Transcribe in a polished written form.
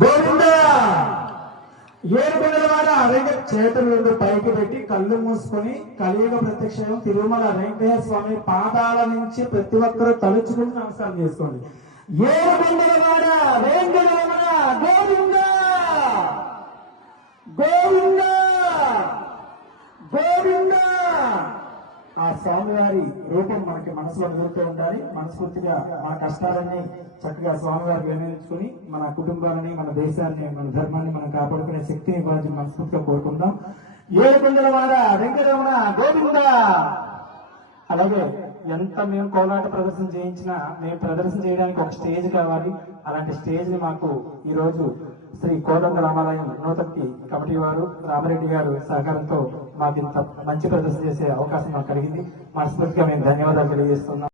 గోవిందా ఏడుకొండలవాడ వెంకట చేతులు రెండు పైకి పెట్టి కళ్ళు మూసుకొని కలియుగ ప్రత్యక్షం తిరుమల వెంకటేశ్వర స్వామి పాదాల నుంచి ప్రతి ఒక్కరూ తలుచుకుని నమస్కారం చేసుకోండి. ఏడుకొండలవాడ వెంకటరమణ గోవిందా గోవిందా గోవిందా. ఆ స్వామివారి రూపం మనకి మనసులో నిలుస్తూ ఉండాలి. మనస్ఫూర్తిగా మన కష్టాలన్నీ చక్కగా స్వామివారికి వినియోగించుకుని మన కుటుంబాన్ని, మన దేశాన్ని, మన ధర్మాన్ని మనం కాపాడుకునే శక్తిని ఇవ్వాలని మనస్ఫూర్తిగా కోరుకుందాం. ఏడుకొండలవాడ వెంకటరమణ గోవిందా. అలాగే ఎంత మేము కోలాట ప్రదర్శన చేయించినా మేము ప్రదర్శన చేయడానికి ఒక స్టేజ్ కావాలి. అలాంటి స్టేజ్ ని మాకు ఈ రోజు శ్రీ కోదండ రామాలయం నూతకి కమిటీ వారు రామరెడ్డి గారు సహకారంతో మాకు ఇంత మంచి ప్రదర్శన చేసే అవకాశం మాకు కలిగింది. మనస్ఫూర్తిగా మేము ధన్యవాదాలు తెలియజేస్తున్నాం.